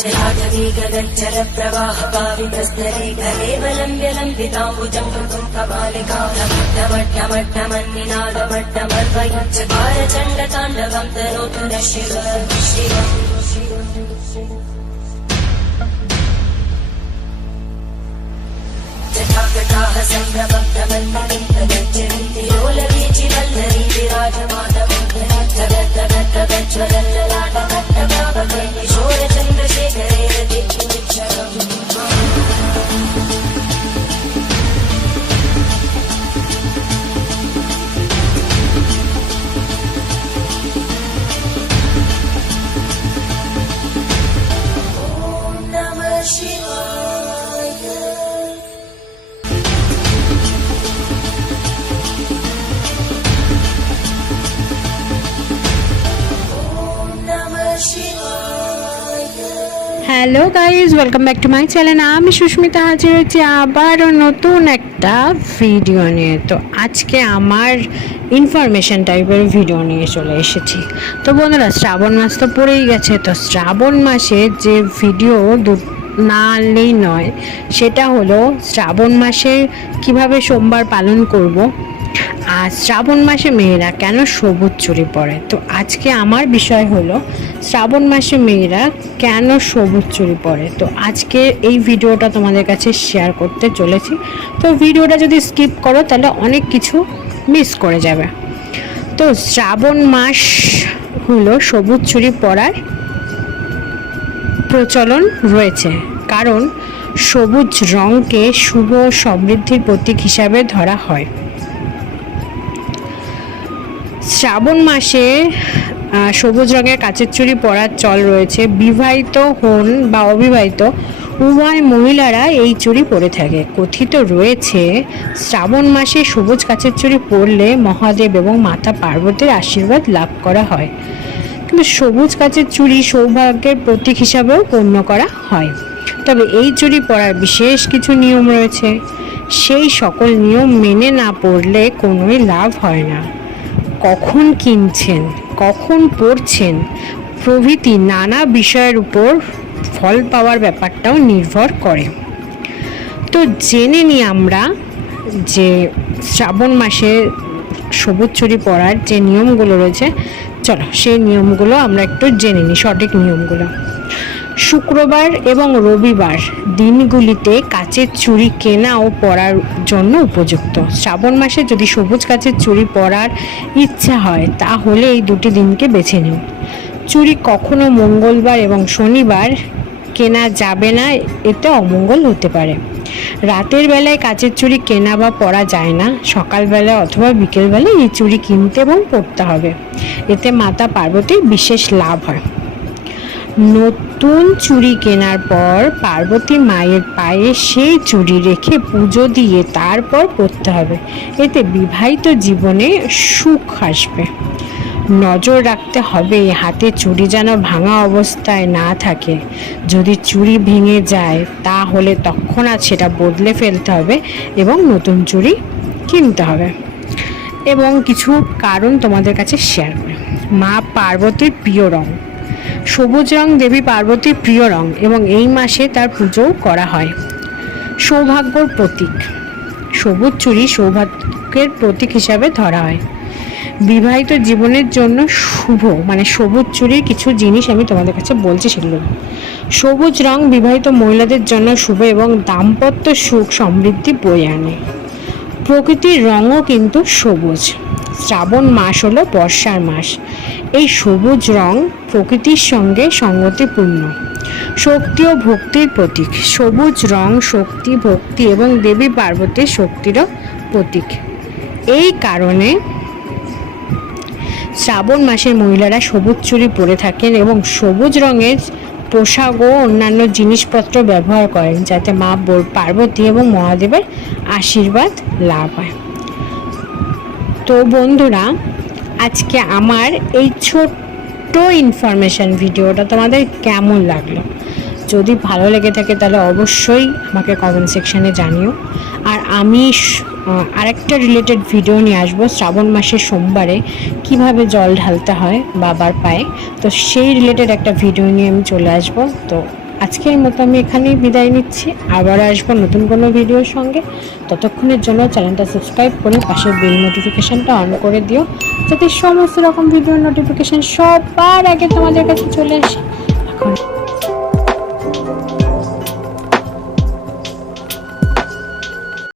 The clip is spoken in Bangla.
चरागमी गगच्चर प्रवाह पावितस्तरेकरेवलम्ब्य लम्बिताम्बुजम् कपालिकामट्टमट्टमन्निनादमट्टमर्वयुच्चकारचण्डताण्डवम् तनोतु न शिव शिव जटाकटाः सम्भ्रमब्धमन्दिरम् तदच्चरिन्दिरोलवीचिवल्लरी विराजमानमुद्धरत्तगत्तगत्तगच्छ्वरल्ललाटकट्टभावकैः hello guys welcome back to my channel আমি সুস্মিতা হাজির হচ্ছি আবারও নতুন একটা ভিডিও নিয়ে। তো আজকে আমার ইনফরমেশন টাইপের ভিডিও নিয়ে চলে এসেছি। তো বন্ধুরা, শ্রাবণ মাস তো পড়েই গেছে। তো শ্রাবণ মাসে যে ভিডিও দু না আনলেই নয়, সেটা হলো শ্রাবণ মাসে কীভাবে সোমবার পালন করব। আর শ্রাবণ মাসে মেয়েরা কেন সবুজ চুরি পরে? তো আজকে আমার বিষয় হলো শ্রাবণ মাসে মেয়েরা কেন সবুজ চুরি পরে? তো আজকে এই ভিডিওটা তোমাদের কাছে শেয়ার করতে চলেছি। তো ভিডিওটা যদি স্কিপ করো, তাহলে অনেক কিছু মিস করে যাবে। তো শ্রাবণ মাস হলো সবুজ চুরি পরার প্রচলন রয়েছে। কারণ সবুজ রঙকে শুভ সমৃদ্ধির প্রতীক হিসাবে ধরা হয়। শ্রাবণ মাসে সবুজ রঙের কাচের চুড়ি পরার চল রয়েছে। বিবাহিত হন বা অবিবাহিত উভয় মহিলারা এই চুড়ি পরে থাকে। কথিত রয়েছে, শ্রাবণ মাসে সবুজ কাচের চুড়ি পরলে মহাদেব এবং মাতা পার্বতীর আশীর্বাদ লাভ করা হয়। কিন্তু সবুজ কাচের চুড়ি সৌভাগ্যের প্রতীক হিসাবেও গণ্য করা হয়। তবে এই চুড়ি পরার বিশেষ কিছু নিয়ম রয়েছে। সেই সকল নিয়ম মেনে না পড়লে কোনোই লাভ হয় না। কখন কিনছেন, কখন পড়ছেন, প্রভৃতি নানা বিষয়ের উপর ফল পাওয়ার ব্যাপারটাও নির্ভর করে। তো জেনে নিই আমরা যে শ্রাবণ মাসে সবুজ চুরি পরার যে নিয়মগুলো রয়েছে, চলো সেই নিয়মগুলো আমরা একটু জেনে নিই সঠিক নিয়মগুলো। শুক্রবার এবং রবিবার দিনগুলিতে কাচের চুড়ি কেনা ও পরার জন্য উপযুক্ত। শ্রাবণ মাসে যদি সবুজ কাচের চুড়ি পরার ইচ্ছা হয়, তাহলে এই দুটি দিনকে বেছে নিন। চুড়ি কখনো মঙ্গলবার এবং শনিবার কেনা যাবে না, এতে অমঙ্গল হতে পারে। রাতের বেলায় কাচের চুড়ি কেনা বা পরা যায় না, সকালবেলা অথবা বিকেলবেলায় এই চুড়ি কিনতে এবং পরতে হবে। এতে মাতা পার্বতীর বিশেষ লাভ হয়। নতুন চুড়ি কেনার পর পার্বতী মায়ের পায়ে সেই চুড়ি রেখে পুজো দিয়ে তারপর পরতে হবে। এতে বিবাহিত জীবনে সুখ আসবে। নজর রাখতে হবে, হাতে চুড়ি যেন ভাঙা অবস্থায় না থাকে। যদি চুড়ি ভেঙে যায়, তাহলে তৎক্ষণাৎ সেটা বদলে ফেলতে হবে এবং নতুন চুড়ি কিনতে হবে। এবং কিছু কারণ তোমাদের কাছে শেয়ার করি। মা পার্বতীর প্রিয় রং। সবুজ রং দেবী পার্বতীর প্রিয় রং এবং এই মাসে তার পুজোও করা হয়। সৌভাগ্যর প্রতীক। সবুজ চুরি সৌভাগ্যের প্রতীক হিসাবে ধরা হয়। বিবাহিত জীবনের জন্য শুভ মানে সবুজ চুরির কিছু জিনিস আমি তোমাদের কাছে বলছি সেগুলো। সবুজ রং বিবাহিত মহিলাদের জন্য শুভ এবং দাম্পত্য সুখ সমৃদ্ধি বয়ে আনে। প্রকৃতির রঙও কিন্তু সবুজ। শ্রাবণ মাস হলো বর্ষার মাস। এই সবুজ রং প্রকৃতির সঙ্গে সঙ্গতিপূর্ণ। শক্তি ও ভক্তির প্রতীক। সবুজ রং শক্তি, ভক্তি এবং দেবী পার্বতীর শক্তিরও প্রতীক। এই কারণে শ্রাবণ মাসের মহিলারা সবুজ চুরি পরে থাকেন এবং সবুজ রঙের পোশাক ও অন্যান্য জিনিসপত্র ব্যবহার করেন, যাতে মা পার্বতী এবং মহাদেবের আশীর্বাদ লাভ হয়। তো বন্ধুরা, আজকে আমার এই ছোট্ট ইনফরমেশন ভিডিওটা তোমাদের কেমন লাগল? যদি ভালো লেগে থাকে তাহলে অবশ্যই আমাকে কমেন্ট সেকশানে জানিও। আর আমি আরেকটা রিলেটেড ভিডিও নিয়ে আসব শ্রাবণ মাসের সোমবারে, কীভাবে জল ঢালতে হয় বাবার পায়ে। তো সেই রিলেটেড একটা ভিডিও নিয়ে আমি চলে আসব। তো আজকের মতো আমি এখানেই বিদায় নিচ্ছি। আবার আসব নতুন কোনো ভিডিওর সঙ্গে। ততক্ষণের জন্য চ্যানেলটা সাবস্ক্রাইব করে পাশের বেল নোটিফিকেশানটা অন করে দিও, যাতে সমস্ত রকম ভিডিওর নোটিফিকেশান সবার আগে তোমাদের কাছে চলে আসে। এখন